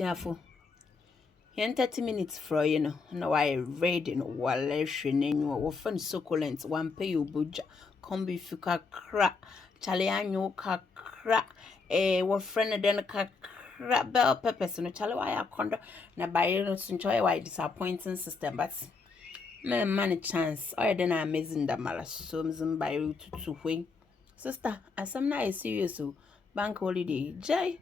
Therefore, here 30 minutes for you know. Now I read in Walesh name or fun succulents, one pay you buja, combi fuka cra, chaliano cra, what friend then cra bell peppers and a chalawaya condo, na by you know to enjoy why disappointing system, but man chance, or then I'm amazing the malasums by route to wing. Sister, as some nice serious bank holiday, Jay.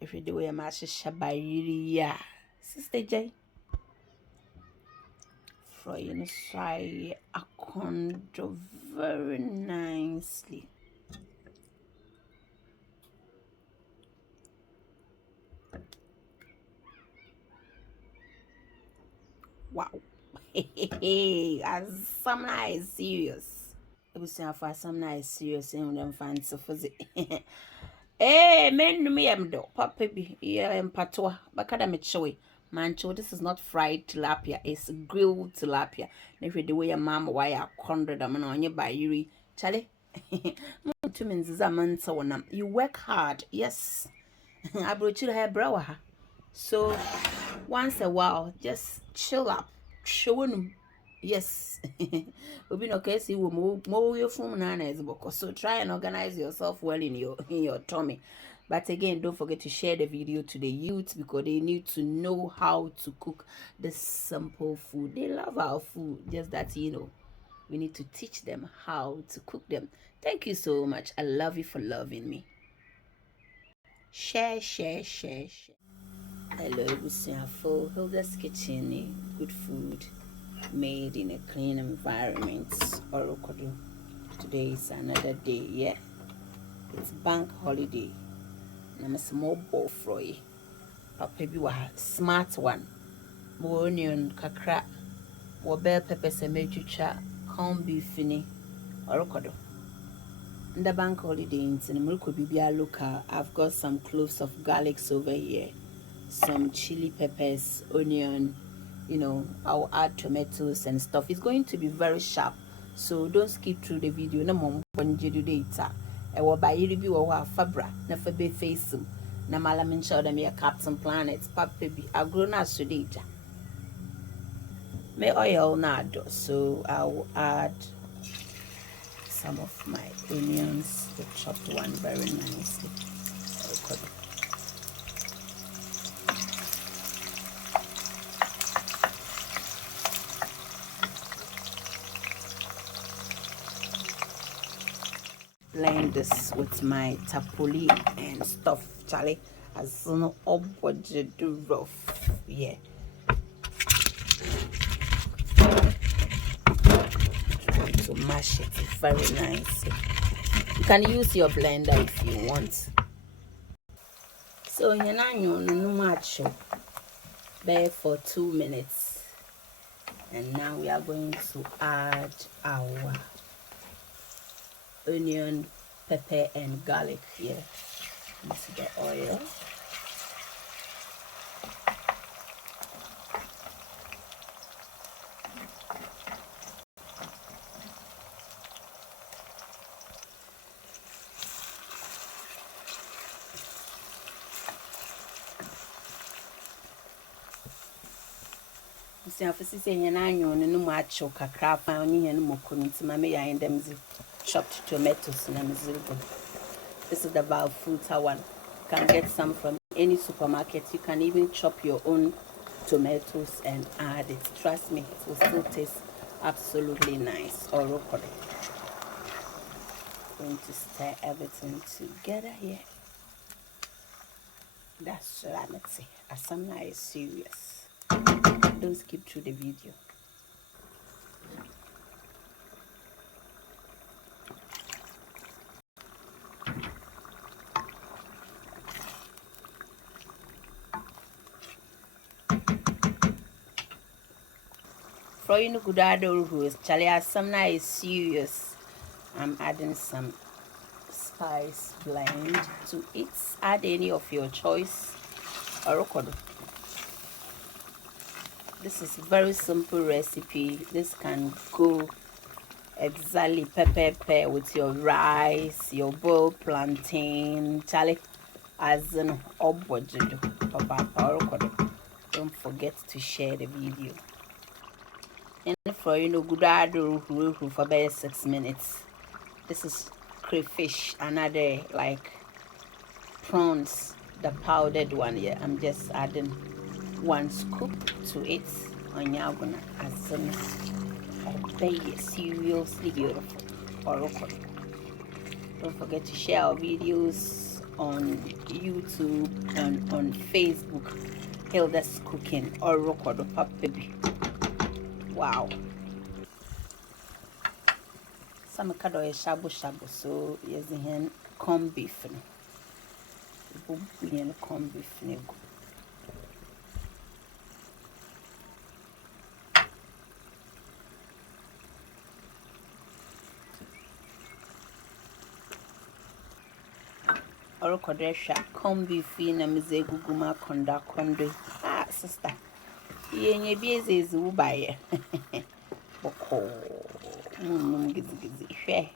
If you do a match shabaria, Sister J. Frying try a condo very nicely. Wow. As some nice serious. It was for some nice serious and them fancy for the eh, men me am do papa be yeah patoa bakada me chewe mancho. This is not fried tilapia, it's grilled tilapia. If you the way your mama why a condred them on your bayiri chale to means zamanta wonam you work hard, yes. I brought you hair brow. So once a while just chill up showing. Yes. Obi no case you will move your phone nana is book. So try and organize yourself well in your tummy. But again, don't forget to share the video to the youth because they need to know how to cook the simple food. They love our food, just that we need to teach them how to cook them. Thank you so much. I love you for loving me. Share. Hello, Busiafo. Hilda's Kitchen. Good food made in a clean environment. Orokodo. Today is another day, yeah. It's bank holiday. I'm a small bowl for you. Papa biwa smart one. More onion, kakra, more bell peppers and mejucha, corned beef fini. Orokodo. In the bank holiday in Mulko Bibia local, I've got some cloves of garlics over here, some chili peppers, onion, I'll add tomatoes and stuff. It's going to be very sharp, so don't skip through the video. No more do data. I will buy you or fabra, never be face na malamin show them your Captain Planet, papa baby. I've grown up to data. May oil nado, so I'll add some of my onions, the chopped one very nicely. Blend this with my tapoli and stuff, Charlie. As no budget do rough, yeah. To mash it very nicely. You can use your blender if you want. So you're not no much there for 2 minutes, and now we are going to add our onion, pepper, and garlic here. This is the oil. See, if you say an onion, no much or kakra, onion, and mokonti, mammy, I them chopped tomatoes and amazilgo. This is the bao fruit one. You can get some from any supermarket. You can even chop your own tomatoes and add it. Trust me, it will still taste absolutely nice. Or rocola. Going to stir everything together here. That's calamity. Asana is serious. Don't skip through the video. Frying good adult rules. Charlie, Asana is serious. I'm adding some spice blend to it. Add any of your choice. Orokodo. This is very simple recipe. This can go exactly pepper with your rice, your boiled plantain. Charlie, as an obwood. Papa, don't forget to share the video. And for good for about 6 minutes. This is crayfish, another like prawns, the powdered one. Yeah, I'm just adding 1 scoop to it. On your gonna as an seriously beautiful. Don't forget to share our videos on YouTube and on Facebook. Hilda's Cooking or Rokodo Pop Baby. Wow. Some kind of shabu shabu, so yes, in corned beef. Corned beef. Or Kodesha, corned beef in a Mizeguguma Konda Kondo. Ah, sister. Ye busy is who buy it. Boko. Gizi.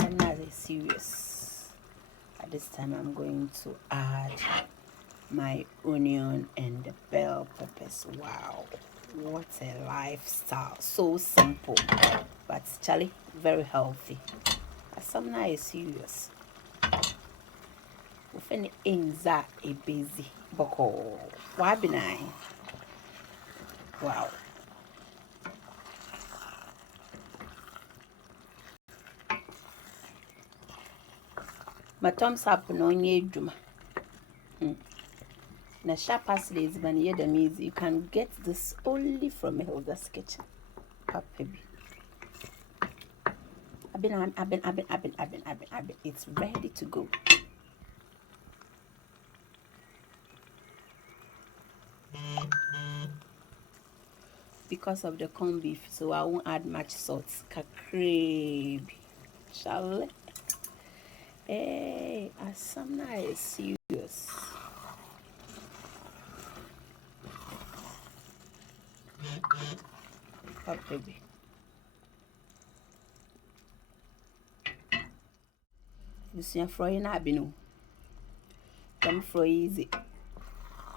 I'm not serious. At this time, I'm going to add my onion and the bell peppers. Wow, what a lifestyle! So simple, but Charlie, very healthy. Some nice serious. With any inza a busy boko. Why be nine? Wow. My thumbs up no nye duma. Na sharpass lazy man here them easy. You can get this only from Hilda's Kitchen. Baby. I've been. It's ready to go. Because of the corned beef, so I won't add much salt. Kakrebi. Shall I? Hey, Asamna is serious. Oh, baby. You see, I'm frying up, you know. Come fry easy.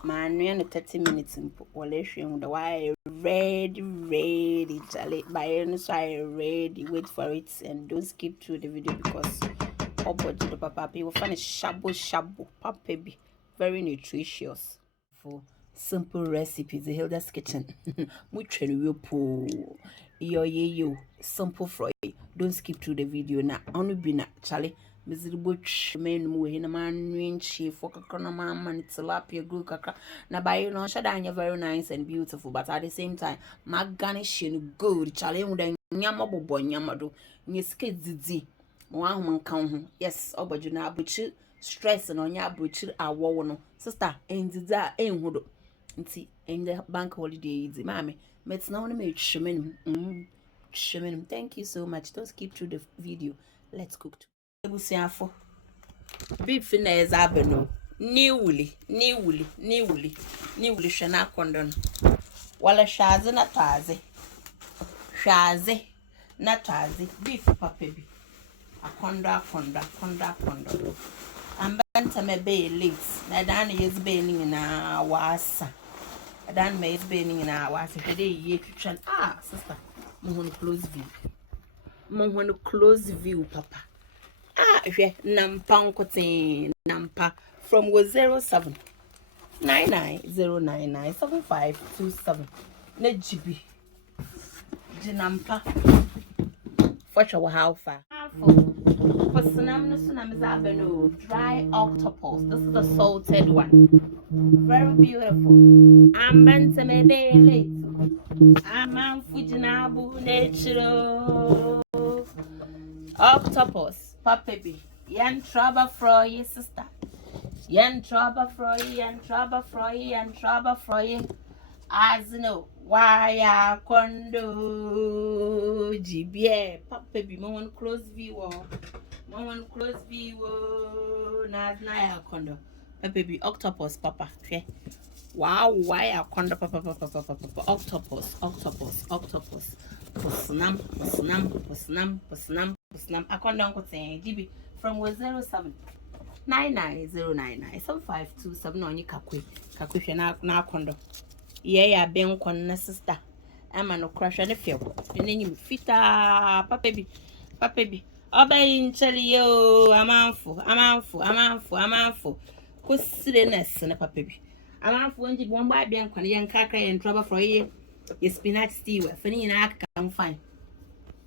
Man, we are 30 minutes in Polishing the wire ready, Charlie. By any side, ready. Wait for it and don't skip through the video because. The papa will find a shabu papa baby, very nutritious for simple recipes. The Hilda's Kitchen. Much real po yo simple fry. Don't skip through the video now. Only be na Charlie. Mrs. Butch men mu hina man win chief for kakana man tilapia good kaka. Na by you know shadanya very nice and beautiful, but at the same time, my garnish good Charlie with a nyama boy nyamado. Nyeske zizi. Yes, obajuna buchi stress and on ya buchi awo no sister endiza enhudo nti in the bank holiday easy mommy met na one me shemen thank you so much. Don't skip through the video. Let's cook ebusiafo beef na ezabeno niwuli shana kondon wala shaze na taze beef papebi akonda. Ambanta me bay leaves. Na dan is bailing in our wasa. Dan may is bailing in our wasa. Today, ye kitchen. Ah, sister. Mohon close view, papa. Ah, nampa nampa from 07 990997527. Nejibi. Jinampa. Watch our how far. Dry octopus. This is the salted one. Very beautiful. I'm bantame day late. I'm Fujinabu natural octopus. Papabi. Yan trouble for you, sister. Yan trouble for you. As no, why I condo GBA, Papa be one close view, not Naya condo, Papa be octopus, Papa. Wow, why I condo, Papa, octopus, Pusnam, I condo Uncle saying, GB from 07 752 onye kakwe hwe na akondo ya ben kon na sister ama no crash ne fie n'enyim fita papa bi obai ncheli yo amanfo kosire na sene papa bi amanfo nji bo mba ben kon ye nkaka ye ntroba fro ye spinach stew fani na aka am fine